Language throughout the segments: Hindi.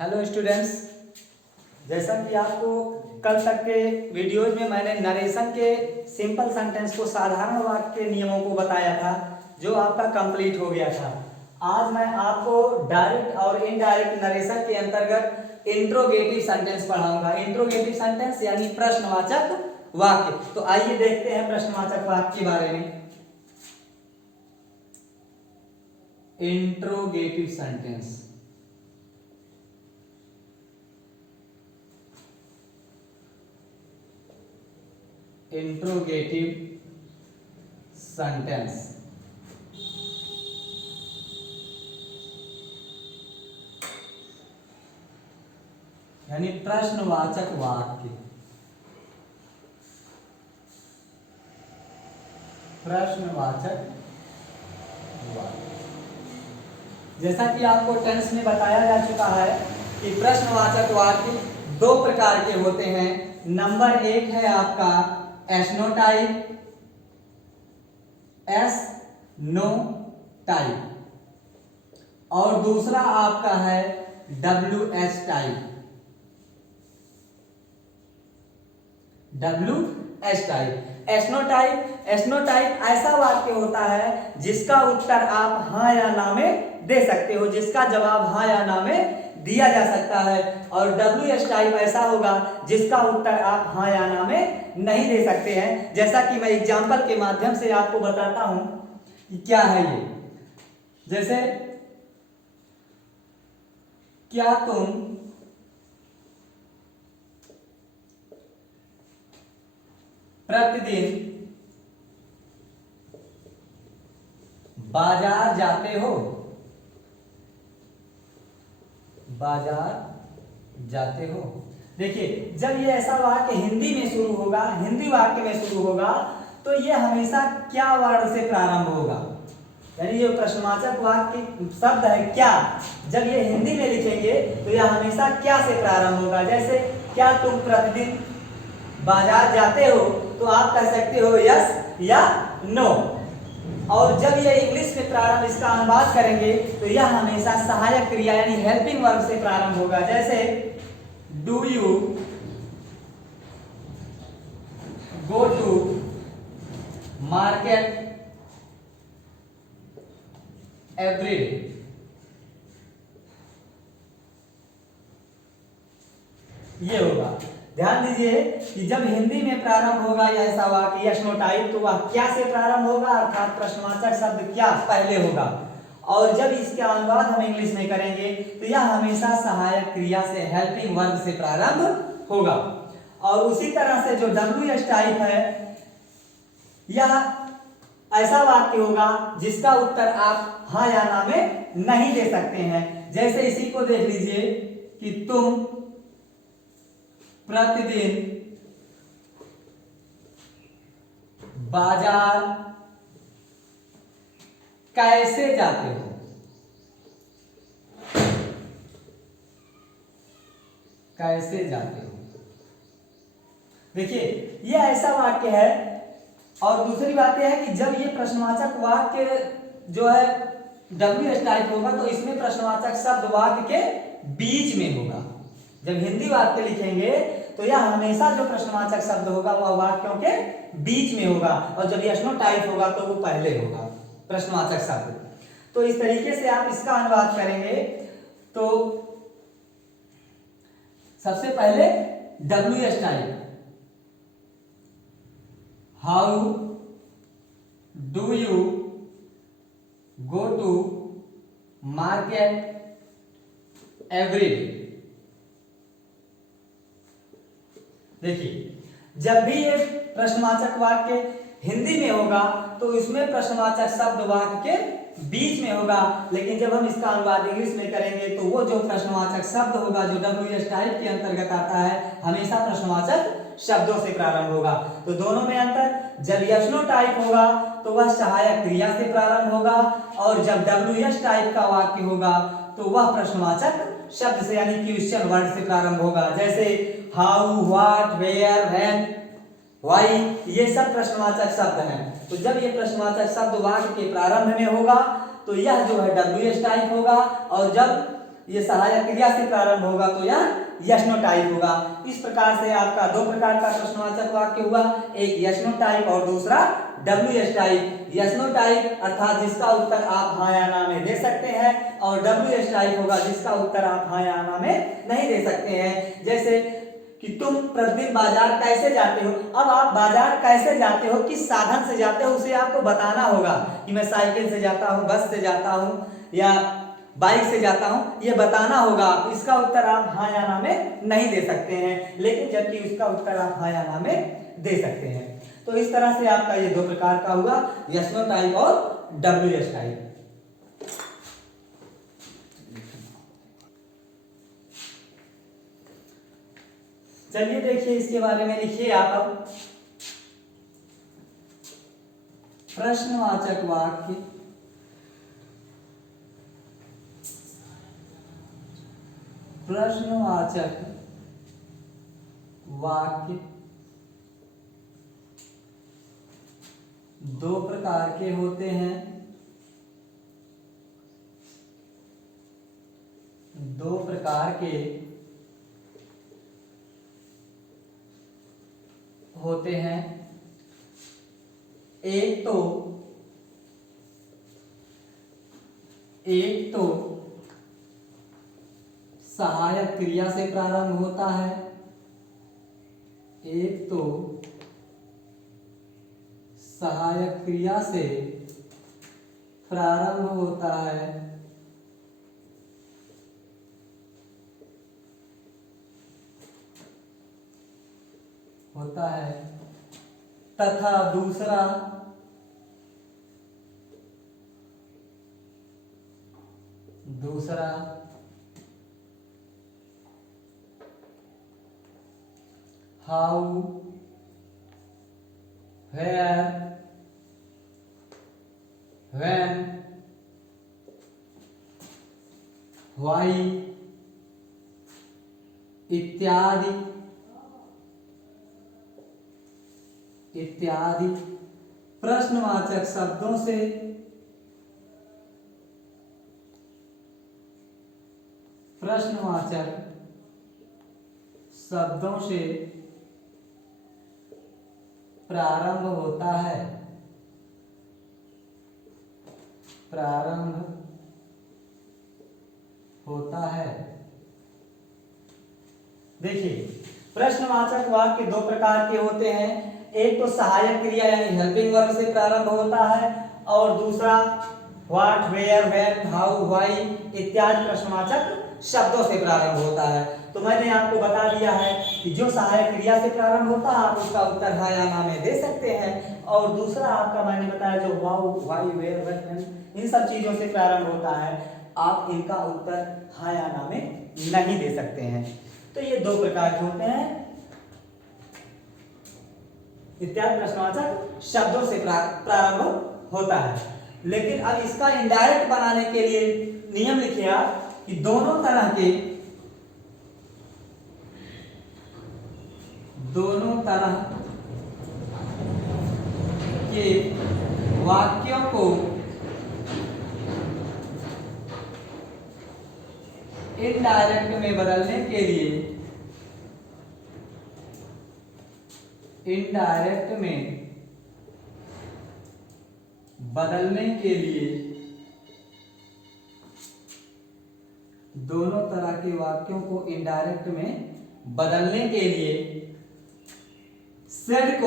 हेलो स्टूडेंट्स, जैसा कि आपको कल तक के वीडियोज में मैंने नरेशन के सिंपल सेंटेंस को साधारण वाक्य के नियमों को बताया था, जो आपका कंप्लीट हो गया था। आज मैं आपको डायरेक्ट और इनडायरेक्ट नरेशन के अंतर्गत इंट्रोगेटिव सेंटेंस पढ़ाऊंगा। इंट्रोगेटिव सेंटेंस यानी प्रश्नवाचक वाक्य। तो आइए देखते हैं प्रश्नवाचक वाक्य के बारे में। इंट्रोगेटिव सेंटेंस, इंट्रोगेटिव सेंटेंस यानी प्रश्नवाचक वाक्य। प्रश्नवाचक वाक्य जैसा कि आपको टेंस में बताया जा चुका है कि प्रश्नवाचक वाक्य दो प्रकार के होते हैं। नंबर एक है आपका S no type, S no type, और दूसरा आपका है W S type. W S type, S no type ऐसा वाक्य होता है जिसका उत्तर आप हाँ या ना में दे सकते हो, जिसका जवाब हाँ या ना में दिया जा सकता है। और डब्ल्यू एस टाइप ऐसा होगा जिसका उत्तर आप हाँ या ना में नहीं दे सकते हैं। जैसा कि मैं एग्जाम्पल के माध्यम से आपको बताता हूं कि क्या है ये। जैसे, क्या तुम प्रतिदिन बाजार जाते हो? बाजार जाते हो। देखिए, जब ये ऐसा वाक्य हिंदी में शुरू होगा, हिंदी वाक्य में शुरू होगा, तो ये हमेशा क्या वर्ड से प्रारंभ होगा। यानी जो प्रश्नवाचक वाक्य शब्द है क्या, जब ये हिंदी में लिखेंगे तो यह हमेशा क्या से प्रारंभ होगा। जैसे, क्या तुम प्रतिदिन बाजार जाते हो, तो आप कह सकते हो यस या नो। और जब ये इंग्लिश में प्रारंभ, इसका अनुवाद करेंगे तो यह हमेशा सहायक क्रिया यानी हेल्पिंग वर्ब से प्रारंभ होगा। जैसे, do you go to market every day. ये होगा। ध्यान दीजिए कि जब हिंदी में प्रारंभ होगा यह ऐसा वाक्य यस नो टाइप, तो वह क्या से प्रारंभ होगा, अर्थात प्रश्नवाचक शब्द क्या पहले होगा। और जब इसका अनुवाद हम इंग्लिश में करेंगे तो यह हमेशा सहायक क्रिया से हेल्पिंग वर्ब से प्रारंभ होगा। और उसी तरह से जो डब्ल्यू एस टाइप है, यह ऐसा वाक्य होगा जिसका उत्तर आप हाँ या ना में नहीं दे सकते हैं। जैसे इसी को देख लीजिए कि तुम प्रतिदिन बाजार कैसे जाते हो? कैसे जाते हो? देखिए, ये ऐसा वाक्य है। और दूसरी बात यह है कि जब ये प्रश्नवाचक वाक्य जो है डब्ल्यू एस टाइप होगा, तो इसमें प्रश्नवाचक शब्द वाक्य के बीच में होगा। जब हिंदी वाक्य लिखेंगे तो यह हमेशा जो प्रश्नवाचक शब्द होगा वह वाक्यों के बीच में होगा, और जब यस नो टाइप होगा तो वो पहले होगा प्रश्नवाचक शब्द। तो इस तरीके से आप इसका अनुवाद करेंगे तो सबसे पहले W S type, how do you go to market every day. देखिए, जब भी ये प्रश्नवाचक वाक्य हिंदी में होगा तो इसमें प्रश्नवाचक शब्द वाक्य के बीच में होगा, लेकिन जब हम इसका अनुवाद इंग्लिश में करेंगे तो वो जो प्रश्नवाचक शब्द होगा जो डब्ल्यू एस टाइप के अंतर्गत आता है, हमेशा प्रश्नवाचक शब्दों से प्रारंभ होगा। तो दोनों में अंतर, जब यस नो टाइप होगा तो वह सहायक क्रिया से प्रारंभ होगा, और जब डब्ल्यू एस टाइप का वाक्य होगा तो वह प्रश्नवाचक शब्द से यानी क्वेश्चन वर्ड से प्रारंभ होगा। जैसे how, what, where, when, why, ये सब प्रश्नवाचक शब्द हैं। तो जब ये प्रश्नवाचक शब्द वाक्य के प्रारंभ में होगा तो यह जो है डब्ल्यू एस टाइप होगा, और जब ये सहायक क्रिया से प्रारंभ होगा तो यह यशनो टाइप होगा। इस प्रकार से आपका दो प्रकार का प्रश्नवाचक वाक्य हुआ, एक यशनो टाइप और दूसरा WH टाइप। यशनो टाइप अर्थात जिसका उत्तर आप हाँ या ना में दे सकते हैं, और WH टाइप होगा जिसका उत्तर आप हाँ या ना में नहीं दे सकते हैं। जैसे कि तुम प्रतिदिन बाजार कैसे जाते हो। अब आप बाजार कैसे जाते हो, किस साधन से जाते हो, उसे आपको बताना होगा कि मैं साइकिल से जाता हूँ, बस से जाता हूँ या बाइक से जाता हूँ, ये बताना होगा। इसका उत्तर आप हाँ या ना में नहीं दे सकते हैं, लेकिन जबकि उसका उत्तर आप हाँ या ना में दे सकते हैं। तो इस तरह से आपका ये दो प्रकार का हुआ, यस/नो टाइप और WH टाइप। चलिए देखिए इसके बारे में लिखिए आप अब। प्रश्नवाचक वाक्य प्रश्नवाचक वाक्य दो प्रकार के होते हैं। दो प्रकार के होते हैं। एक तो सहायक क्रिया से प्रारंभ होता है। एक तो सहायक क्रिया से प्रारंभ होता है तथा दूसरा हाउ, वेयर, व्हेन, व्हाई इत्यादि प्रश्नवाचक शब्दों से प्रारंभ होता है। देखिए प्रश्नवाचक वाक्य दो प्रकार के होते हैं। एक तो सहायक क्रिया यानी हेल्पिंग वर्ब से प्रारंभ होता है, और दूसरा what, where, when, how, why इत्यादि प्रश्नवाचक शब्दों से प्रारंभ होता है। तो मैंने आपको बता दिया है कि जो सहायक क्रिया से प्रारंभ होता है आप उसका उत्तर हाँ या ना में दे सकते हैं, और दूसरा आपका मैंने बताया जो हाउ, व्हाई, वेयर, व्हेन इन सब चीजों से प्रारंभ होता है, आप इनका उत्तर हाँ या ना में नहीं दे सकते हैं। तो ये दो प्रकार के होते हैं। इत्यादि प्रश्नवाचक शब्दों से प्रारंभ होता है। लेकिन अब इसका इनडायरेक्ट बनाने के लिए नियम लिखिए आप कि दोनों तरह के वाक्यों को इनडायरेक्ट में बदलने के लिए दोनों तरह के वाक्यों को इनडायरेक्ट में बदलने के लिए शेड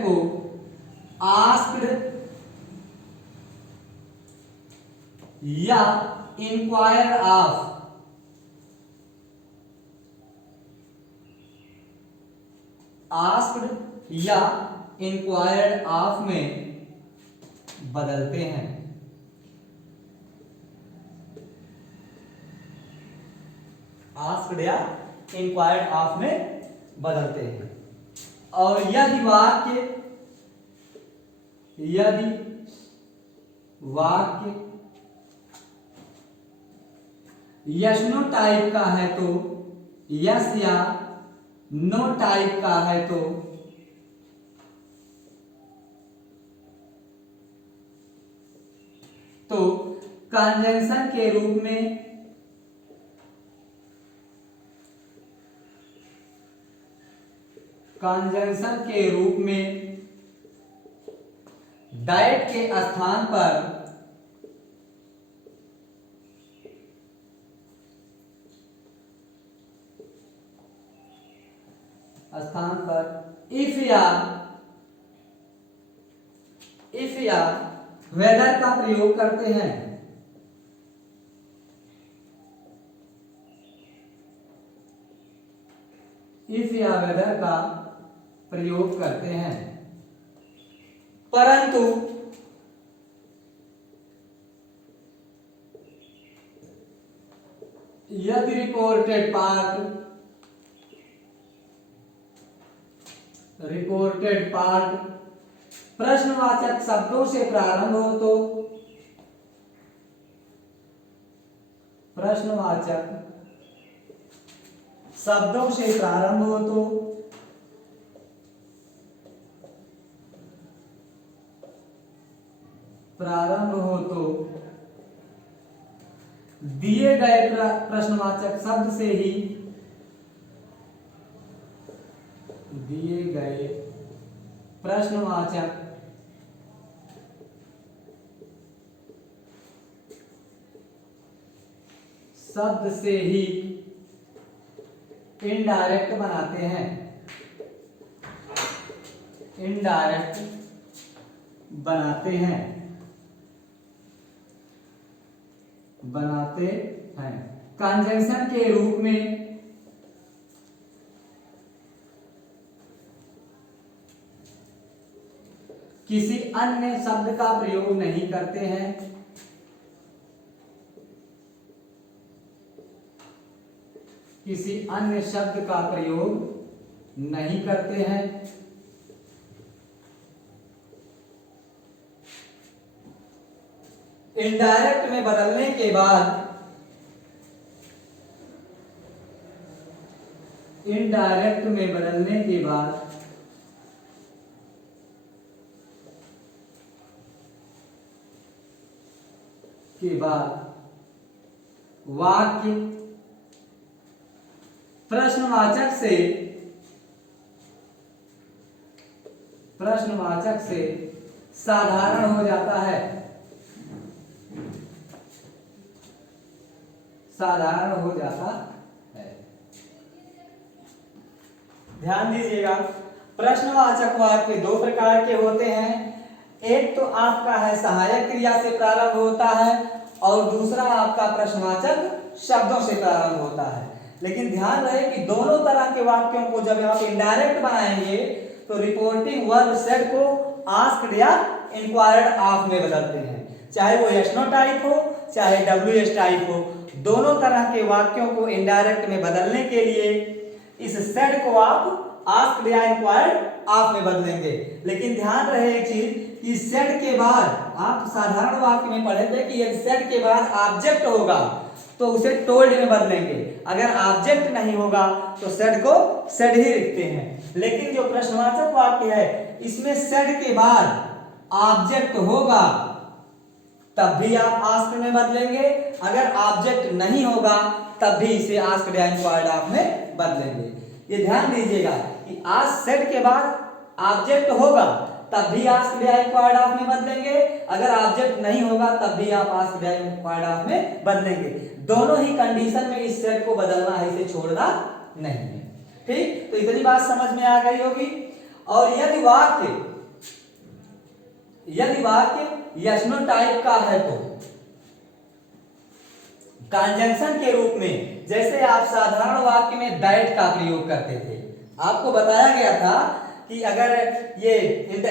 को आस्क्ड या इंक्वायर्ड ऑफ में बदलते हैं। आस्क्ड या इंक्वायर्ड ऑफ में बदलते हैं। और यदि वाक्य यस/नो टाइप का है तो, यस या नो टाइप का है तो कंजंक्शन के रूप में डाइट के स्थान पर इफ या वेदर का प्रयोग करते हैं। इफ या वेदर का प्रयोग करते हैं, परंतु यदि रिपोर्टेड पार्ट प्रश्नवाचक शब्दों से प्रारंभ हो तो दिए गए प्रश्नवाचक शब्द से ही इनडायरेक्ट बनाते हैं। कंजंक्शन के रूप में किसी अन्य शब्द का प्रयोग नहीं करते हैं। इनडायरेक्ट में बदलने के बाद वाक्य प्रश्नवाचक से साधारण हो जाता है। ध्यान दीजिएगा, प्रश्नवाचक वाक्य दो प्रकार के होते हैं। एक तो आपका है सहायक क्रिया से प्रारंभ होता है और दूसरा आपका प्रश्नवाचक शब्दों से प्रारंभ होता है। लेकिन ध्यान रहे कि दोनों तरह के वाक्यों को जब आप इनडायरेक्ट बनाएंगे तो रिपोर्टिंग वर्ब सेड को आस्क्ड या इंक्वायर्ड ऑफ में बदलते हैं। चाहे वो यस नो टाइप हो चाहे डब्ल्यूएस टाइप हो, दोनों तरह के वाक्यों को इनडायरेक्ट में बदलने के लिए इस सेड को आप आस्क्ड या इंक्वायर्ड ऑफ में बदलेंगे। लेकिन ध्यान रहे एक चीज कि सेड के बाद आप साधारण वाक्य में पढ़े थे कि यदि सेड के बाद ऑब्जेक्ट होगा तो उसे टोल्ड में बदलेंगे। अगर ऑब्जेक्ट नहीं होगा तो सेड को सेड ही लिखते हैं। लेकिन जो प्रश्नवाचक वाक्य है इसमें सेड के बाद ऑब्जेक्ट होगा तब भी आप आस्क्ड में बदलेंगे, अगर ऑब्जेक्ट नहीं होगा तब भी इसे आस्क्ड या इंक्वायर्ड ऑफ में बदलेंगे। ये ध्यान दीजिएगा कि आज सेड के बाद ऑब्जेक्ट होगा तब भी आस्क्ड या इंक्वायर्ड ऑफ में बदलेंगे, अगर ऑब्जेक्ट नहीं होगा तब भी आप आस्क्ड या इंक्वायर्ड ऑफ में बदलेंगे। दोनों ही कंडीशन में इस सेट को बदलना है, इसे छोड़ना नहीं है। ठीक, तो इतनी बात समझ में आ गई होगी। और यदि वाक्य यस नो टाइप का है तो कंजंक्शन के रूप में, जैसे आप साधारण वाक्य में दैट का प्रयोग करते थे, आपको बताया गया था कि अगर ये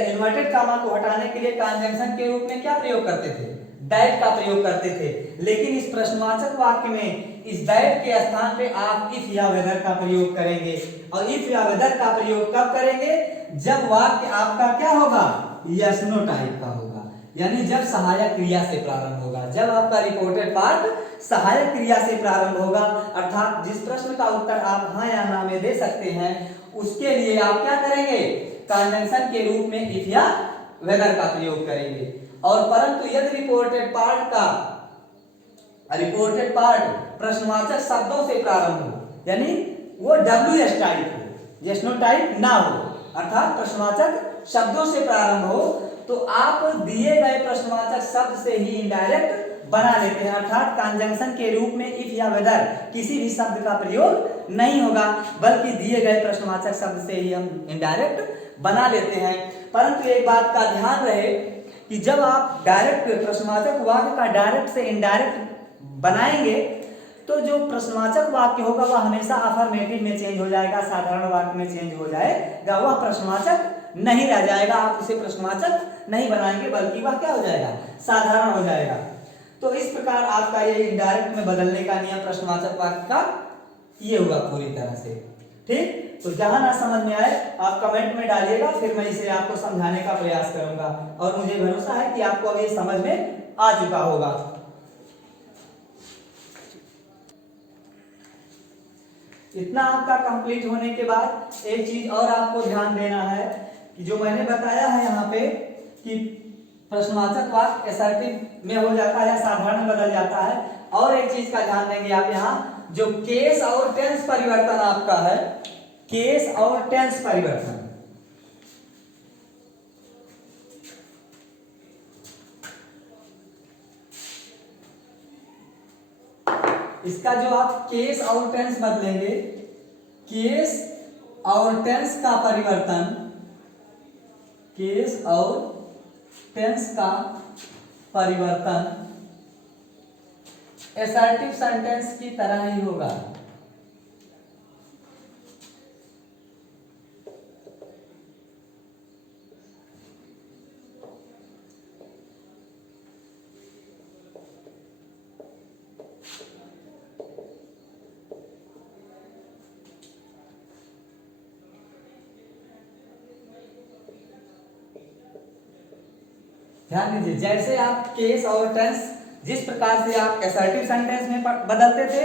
इन्वर्टेड कामा को हटाने के लिए कंजंक्शन के रूप में क्या प्रयोग करते थे, दैट का प्रयोग करते थे। लेकिन इस प्रश्नवाचक वाक्य में इस दैट के स्थान पे आप इफ या वेदर का प्रयोग करेंगे। और इफ या वेदर का प्रयोग कब करेंगे, जब वाक्य आपका क्या होगा, यस नो टाइप का होगा, यानी जब सहायक क्रिया से प्रारंभ होगा। जब आपका रिपोर्टेड पार्ट सहायक क्रिया से प्रारंभ होगा, अर्थात जिस प्रश्न का उत्तर आप हाँ या ना में दे सकते हैं उसके लिए आप क्या करेंगे, कंजंक्शन के रूप में इफ या वेदर का प्रयोग करेंगे। और परंतु यदि रिपोर्टेड पार्ट का रिपोर्टेड पार्ट प्रश्नवाचक शब्दों से प्रारंभ हो, यानी वो WS टाइप हो, यस नो टाइप ना हो, अर्थात प्रश्नवाचक शब्दों से प्रारंभ हो, तो आप दिए गए प्रश्नवाचक शब्द से ही इनडायरेक्ट बना लेते हैं, अर्थात कंजंक्शन के रूप में इफ या वेदर किसी भी शब्द का प्रयोग नहीं होगा, बल्कि दिए गए प्रश्नवाचक शब्द से ही हम इनडायरेक्ट बना लेते हैं। परंतु एक बात का ध्यान रहे कि जब आप डायरेक्ट प्रश्नवाचक वाक्य का डायरेक्ट से इनडायरेक्ट बनाएंगे तो जो प्रश्नवाचक वाक्य होगा वह हमेशा अफर्मेटिव में चेंज हो जाएगा, साधारण वाक्य में चेंज हो जाएगा, वह प्रश्नवाचक नहीं रह जाएगा, आप उसे प्रश्नवाचक नहीं बनाएंगे बल्कि वह क्या हो जाएगा, साधारण हो जाएगा। तो इस प्रकार आपका ये इनडायरेक्ट में बदलने का नियम प्रश्नवाचक वाक्य का ये हुआ पूरी तरह से। ठीक, तो जहां ना समझ में आए आप कमेंट में डालिएगा, फिर मैं इसे आपको समझाने का प्रयास करूंगा, और मुझे भरोसा है कि आपको अब ये समझ में आ चुका होगा। इतना आपका कंप्लीट होने के बाद एक चीज और आपको ध्यान देना है कि जो मैंने बताया है यहाँ पे कि प्रश्नवाचक वाक्य असर्टिव में हो जाता है या साधारण में बदल जाता है, और एक चीज का ध्यान देंगे आप यहाँ जो केस और टेंस परिवर्तन आपका है, केस और टेंस परिवर्तन, इसका जो आप केस और टेंस बदलेंगे, केस और टेंस का परिवर्तन, केस और टेंस का परिवर्तन असर्टिव सेंटेंस की तरह ही होगा। ध्यान दीजिए, जैसे आप केस और टेंस जिस प्रकार से आप असर्टिव सेंटेंस में बदलते थे,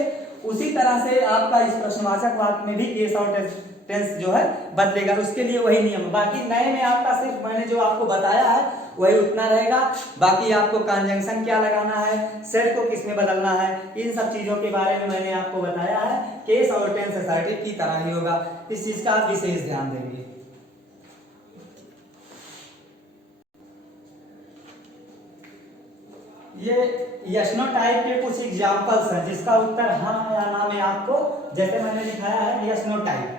उसी तरह से आपका इस प्रश्नवाचक वाक्य में भी केस और टेंस जो है बदलेगा, उसके लिए वही नियम। बाकी नए में आपका सिर्फ मैंने जो आपको बताया है वही उतना रहेगा, बाकी आपको कंजंक्शन क्या लगाना है, सेट को किसमें बदलना है, इन सब चीजों के बारे में मैंने आपको बताया है। केस और टेंस असर्टिव की तरह ही होगा, इस चीज का आप विशेष ध्यान देंगे। ये यस नो टाइप के कुछ एग्जांपल्स हैं जिसका उत्तर हाँ या ना में आपको, जैसे मैंने दिखाया है यस नो टाइप,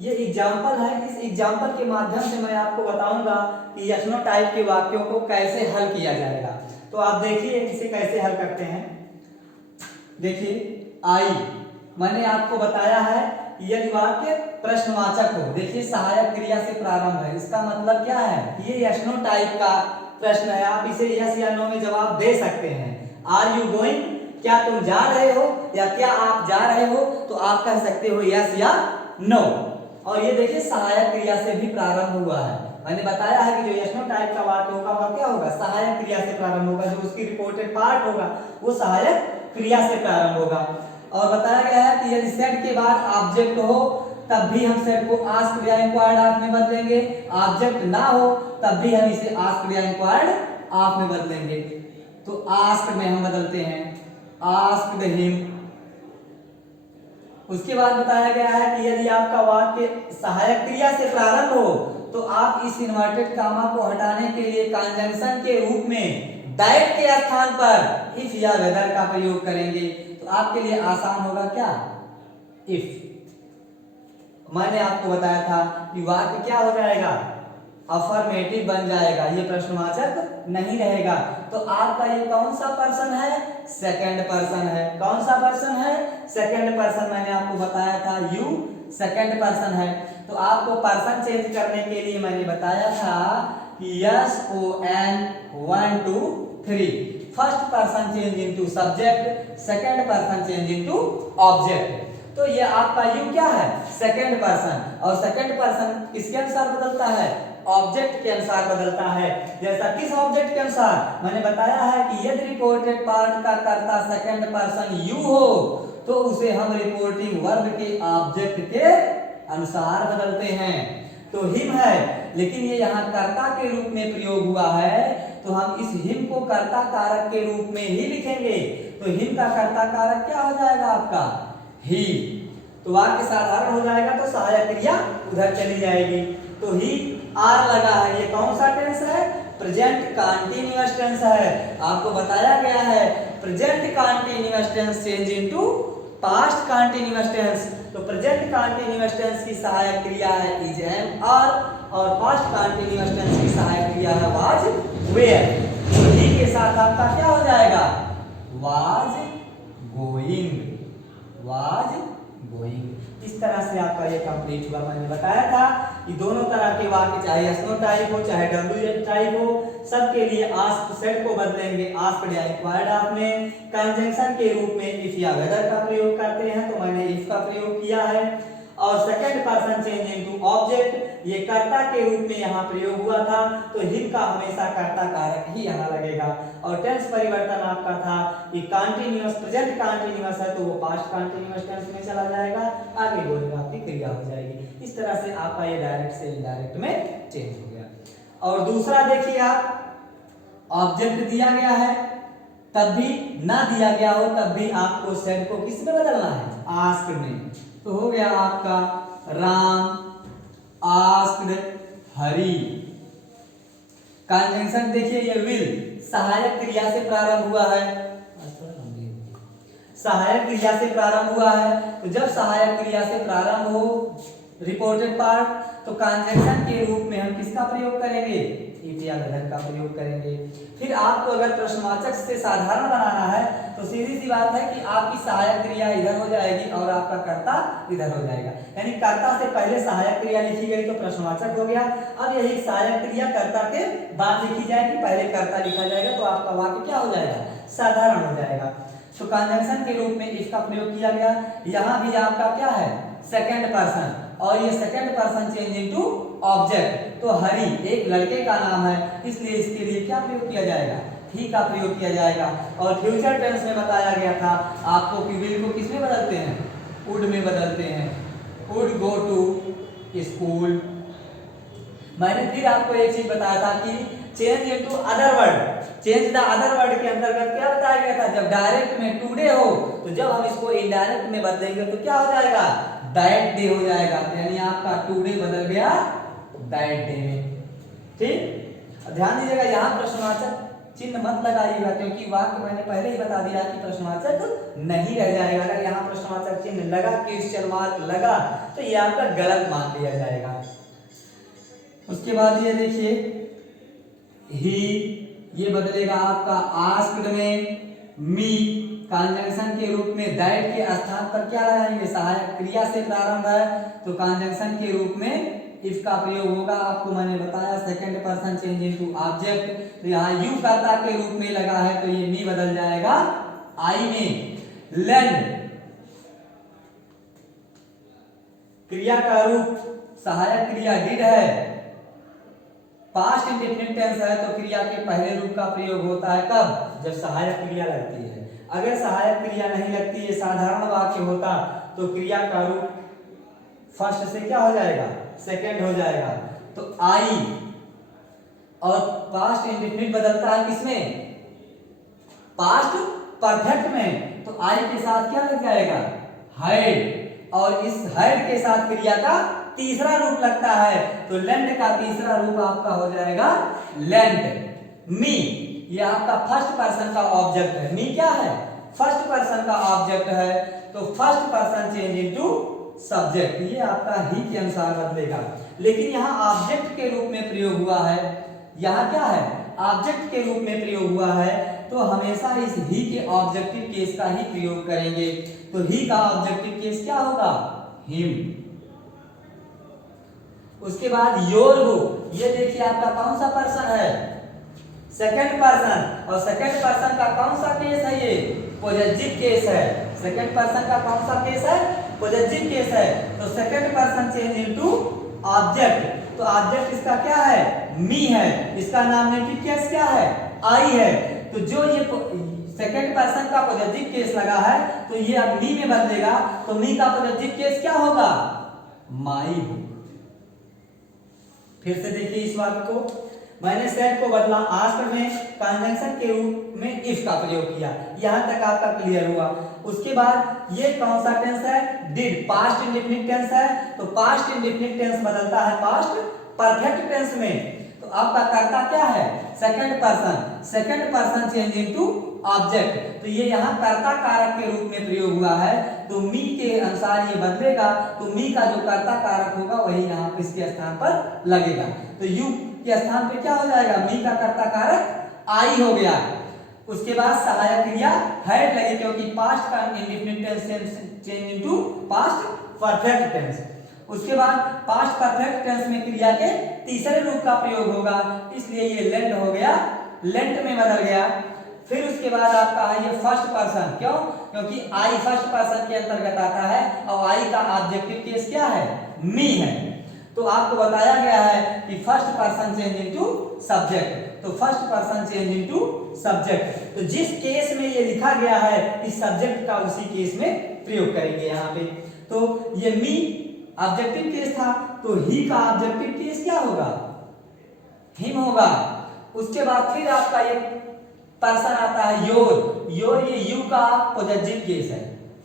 ये एग्जांपल है। इस एग्जांपल के माध्यम से मैं आपको बताऊंगा कि यस नो टाइप के वाक्यों को कैसे हल किया जाएगा। तो आप देखिए इसे कैसे हल करते हैं। देखिए आई, मैंने आपको बताया है कि यदि वाक्य प्रश्नवाचक हो, देखिए सहायक क्रिया से प्रारंभ है, इसका मतलब क्या है, ये यस नो टाइप का प्रश्न है, आप इसे यस या नो में जवाब दे सकते हैं। आर यू गोइंग, क्या तुम जा रहे हो या क्या आप जा रहे हो, तो आप कह सकते हो यस या नो। और ये देखिए सहायक क्रिया से भी प्रारंभ हुआ है, मैंने बताया है कि जो यस नो टाइप का वाक्य होगा वह क्या होगा, सहायक क्रिया से प्रारंभ होगा, जो उसकी रिपोर्टेड पार्ट होगा वो सहायक क्रिया से प्रारंभ होगा। और बताया गया है कि यदि सेट के बाद ऑब्जेक्ट हो तब भी हम सेट को आस्क्ड या इंक्वायर्ड ऑफ में बदलेंगे, ऑब्जेक्ट ना हो तब भी हम इसे आस्क्ड या इंक्वायर्ड ऑफ में बदलेंगे। तो आस्क्ड में हम बदलते हैं आस्क्ड हिम। उसके बाद बताया गया है कि यदि आपका वाक्य सहायक क्रिया से प्रारंभ हो तो आप इस इन्वर्टेड कामा को हटाने के लिए कंजंक्शन के रूप में दैट के स्थान पर इफ या वेदर का प्रयोग करेंगे, तो आपके लिए आसान होगा क्या, इफ। मैंने आपको बताया था कि वाक्य क्या हो जाएगा, अफर्मेटिव बन जाएगा, ये प्रश्नवाचक नहीं रहेगा। तो आपका ये कौन सा पर्सन है, सेकंड पर्सन है। कौन सा पर्सन है, सेकंड पर्सन। मैंने आपको बताया था यू सेकंड पर्सन है। तो आपको पर्सन चेंज करने के लिए मैंने बताया था कि S O N 1 2 3, first person change into subject, second person change into object. तो ये आपका यू क्या है, सेकंड पर्सन, और सेकंड पर्सन किसके अनुसार बदलता है, ऑब्जेक्ट के अनुसार बदलता है। जैसा किस ऑब्जेक्ट के अनुसार, मैंने बताया है कि यदि रिपोर्टेड पार्ट का कर्ता सेकंड पर्सन यू हो तो उसे हम रिपोर्टिंग वर्ब के ऑब्जेक्ट के अनुसार बदलते हैं। तो हिम है, लेकिन ये यहाँ कर्ता के रूप में प्रयोग हुआ है, तो हम इस हिम को कर्ता कारक के रूप में ही लिखेंगे। तो हिम का कर्ता कारक क्या हो जाएगा आपका? ही। तो वाक्य साधारण हो जाएगा तो सहायक क्रिया उधर चली जाएगी। तो ही आर लगा है, ये कौन सा टेंस है? प्रेजेंट कंटीन्यूअस टेंस है। आपको बताया गया है present continuous tense change into past continuous tense. तो प्रेजेंट कंटीन्यूअस टेंस की सहायक क्रिया है इज एम आर और पास्ट कंटीन्यूअस टेंस की सहायक क्रिया है वाज वेयर। तो ही के साथ आपका क्या हो जाएगा? Was going, was going. इस तरह से आपका ये कंप्लीट हुआ। मैंने बताया था कि दोनों तरह के वाक्य, चाहे एसनो टाइप हो चाहे डब्ल्यूएच टाइप हो, सबके लिए आस्क्ड सेट को बदलेंगे आस्क्ड या रिक्वायर्ड ऑफ में। कंजंक्शन के रूप में इफ या वेदर का प्रयोग करते हैं तो मैंने इफ का प्रयोग किया है। और second person change into object, ये कर्ता के रूप में यहाँ प्रयोग हुआ था, तो हिम का हमेशा कर्ता कारक ही यहाँ लगेगा। और टेंस परिवर्तन आपका था कि कंटीन्यूअस प्रेजेंट कंटीन्यूअस है तो वो पास्ट कंटीन्यूअस टेंस में चला जाएगा, आगे बोलने आपकी क्रिया हो जाएगी। इस तरह से आपका ये डायरेक्ट से इनडायरेक्ट में चेंज हो गया। और दूसरा देखिए आप, ऑब्जेक्ट दिया गया है तब भी, ना दिया गया हो तब भी आपको सेड को किस में बदलना है? आस्क्ड में। तो हो गया आपका राम आस्क्ड हरी। कंजंक्शन देखिए ये विल सहायक क्रिया से प्रारंभ हुआ है, सहायक क्रिया से प्रारंभ हुआ है। तो जब सहायक क्रिया से प्रारंभ हो रिपोर्टेड पार्ट, तो कंजंक्शन के रूप में हम किसका प्रयोग करेंगे? इफ या वेदर का प्रयोग करेंगे। फिर आपको अगर प्रश्नवाचक से साधारण बनाना है तो सीधी सी बात है कि आपकी सहायक क्रिया इधर हो जाएगी और आपका कर्ता इधर हो जाएगा। यानी कर्ता से पहले सहायक क्रिया लिखी गई तो प्रश्नवाचक हो गया। अब यही सहायक क्रिया कर्ता के बाद लिखी जाएगी, पहले कर्ता लिखा जाएगा, तो आपका वाक्य क्या हो जाएगा? साधारण हो जाएगा। तो कंजंक्शन के रूप में इसका प्रयोग किया गया। यहाँ भी आपका क्या है? सेकंड पर्सन, और ये second person change into object. तो हरी एक लड़के का नाम है, इसलिए इसके लिए क्या प्रयोग किया जाएगा? ही का प्रयोग किया जाएगा। और फ्यूचर टेंस में बताया गया था आपको कि विल को किसमें बदलते हैं? वुड में बदलते हैं। Would go to school. मैंने फिर आपको एक चीज बताया था कि change into other word, change the other word के अंतर्गत क्या बताया गया था? जब डायरेक्ट में टुडे हो, तो जब हम इसको इनडायरेक्ट में बदलेंगे तो क्या हो जाएगा? दैट डे हो जाएगा। यानी आपका टुडे बदल गया दैट डे में। ठीक, ध्यान दीजिएगा यहाँ प्रश्नवाचक चिन्ह मत लगाइएगा, क्योंकि वाक्य मैंने पहले ही बता दिया कि प्रश्नवाचक नहीं रह जाएगा। अगर यहाँ प्रश्नवाचक चिन्ह लगा, क्वेश्चन मार्क लगा, तो ये आपका गलत मान लिया जाएगा। उसके बाद ये देखिए ही, ये बदलेगा आपका आस्क्ड में। मी कंजंक्शन के रूप में दैट के स्थान पर क्या लगाएंगे? सहायक क्रिया से प्रारंभ है तो कंजंक्शन के रूप में इफ का प्रयोग होगा। आपको मैंने बताया second person change into object, तो यहाँ यू कर्ता के रूप में लगा है तो ये मी बदल जाएगा आई में। लेंड क्रिया का रूप सहायक क्रिया डिड है, पास्ट इंडेफिनिट टेंस है तो क्रिया के पहले रूप का प्रयोग होता है कब? जब सहायक क्रिया लगती है। अगर सहायक क्रिया नहीं लगती है, साधारण वाक्य होता, तो क्रिया का रूप फर्स्ट से क्या हो जाएगा? सेकंड हो जाएगा। तो आई, और पास्ट इंडेफिनिट बदलता है किसमें? पास्ट परफेक्ट में। तो आई के साथ क्या लग जाएगा? हैड, और इस हैड के साथ क्रिया का तीसरा रूप लगता है, तो लेंड का तीसरा रूप आपका हो जाएगा लेंड। मी ये आपका फर्स्ट पर्सन का ऑब्जेक्ट है। मी क्या है? फर्स्ट पर्सन का ऑब्जेक्ट है, तो first person change into subject, ये आपका ही के अनुसार बदलेगा। लेकिन यहाँ ऑब्जेक्ट के रूप में प्रयोग हुआ है, यहाँ क्या है? ऑब्जेक्ट के रूप में प्रयोग हुआ है, तो हमेशा इस ही के ऑब्जेक्टिव केस का ही प्रयोग करेंगे। तो ही का ऑब्जेक्टिव केस क्या होगा? हिम। उसके बाद योर हो, ये देखिए आपका कौन सा पर्सन है? सेकंड पर्सन, और सेकंड पर्सन का कौन सा केस है? ये पॉजिटिव केस है। सेकंड पर्सन का कौन सा केस है? पॉजिटिव केस है। तो second person change into object, तो ऑब्जेक्ट इसका क्या है? मी है। इसका नॉमिनेटिव केस क्या है? आई है। तो जो ये सेकंड पर्सन का पॉजिटिव केस लगा है, तो ये अब मी में बदलेगा, तो मी का पॉजिटिव केस क्या होगा? माई। फिर से देखिए इस वाक्य को, मैंने सेड को बदला आस्क्ड में, कंजंक्शन के रूप में इफ का प्रयोग किया। यहां तक आपका क्लियर हुआ। उसके बाद ये कौन सा टेंस है? डिड, पास्ट इंडेफिनिट टेंस है। तो पास्ट इंडेफिनिट टेंस बदलता है पास्ट परफेक्ट टेंस में। तो आपका कर्ता क्या है? Second person. Second person change into object. तो ये यहाँ कर्ता कारक के रूप में प्रयोग हुआ है। तो मी के अनुसार ये बदलेगा। तो मी का जो कर्ता कारक होगा वही यहाँ पे इसके स्थान पर लगेगा। तो यू के स्थान पे क्या हो जाएगा? मी का कर्ता कारक आई हो गया। उसके बाद सहायक क्रिया हैड लगी, क्योंकि पास्ट का indefinite tense change into past perfect tense. उसके बाद पास्ट परफेक्ट टेंस में क्रिया के तीसरे रूप का प्रयोग होगा, इसलिए ये लेंट हो गया, लेंट में बदल गया। फिर उसके बाद आपका है ये फर्स्ट पर्सन। क्यों? क्योंकि आई फर्स्ट पर्सन के अंतर्गत आता है और आई का ऑब्जेक्टिव केस क्या है? मी है। तो आपको बताया गया है कि first person change into subject. तो first person change into subject. तो जिस केस में ये लिखा गया है इस सब्जेक्ट का उसी केस में प्रयोग करेंगे यहाँ पे। तो ये मी ऑब्जेक्टिव केस था, तो ही का ऑब्जेक्टिव केस क्या होगा? हिम होगा। उसके बाद फिर आपका ये पर्सन आता है योर। योर ये यू का पॉजेसिव केस है।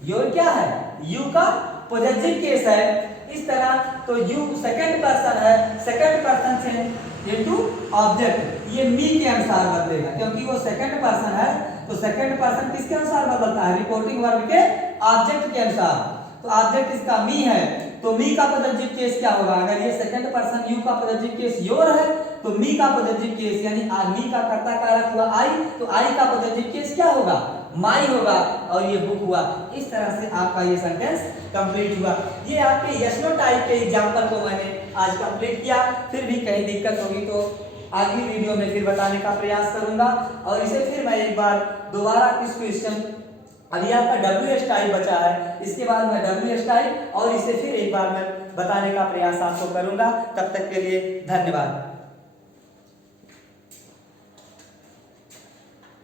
योर क्या है? यू का पॉजेसिव केस है। इस तरह तो यू सेकंड पर्सन है, second person change into object, ये मी के अनुसार बदलेगा, क्योंकि वो सेकंड पर्सन है। तो सेकंड पर्सन किसके अनुसार बदलता है? रिपोर्टिंग वर्ब के ऑब्जेक्ट के अनुसार। तो ऑब्जेक्ट इसका मी है, तो मी का पॉजिटिव केस क्या होगा? अगर ये सेकंड पर्सन यू का पॉजिटिव केस योर है, तो मी का पॉजिटिव केस यानी मी का कर्ता कारक हुआ आई, तो आई का पॉजिटिव केस क्या होगा? माई होगा। और ये बुक हुआ। इस तरह से आपका ये सेंटेंस कंप्लीट हुआ। ये आपके यस नो टाइप के एग्जांपल को मैंने आज कंप्लीट किया। फिर भी कहीं दिक्कत होगी तो अगली वीडियो में फिर बताने का प्रयास करूंगा। और इसे फिर मैं एक बार दोबारा इस क्वेश्चन, अभी आपका WH टाइप बचा है, इसके बाद मैं WH टाइप और इसे फिर एक बार मैं बताने का प्रयास आपको करूंगा। तब तक के लिए धन्यवाद।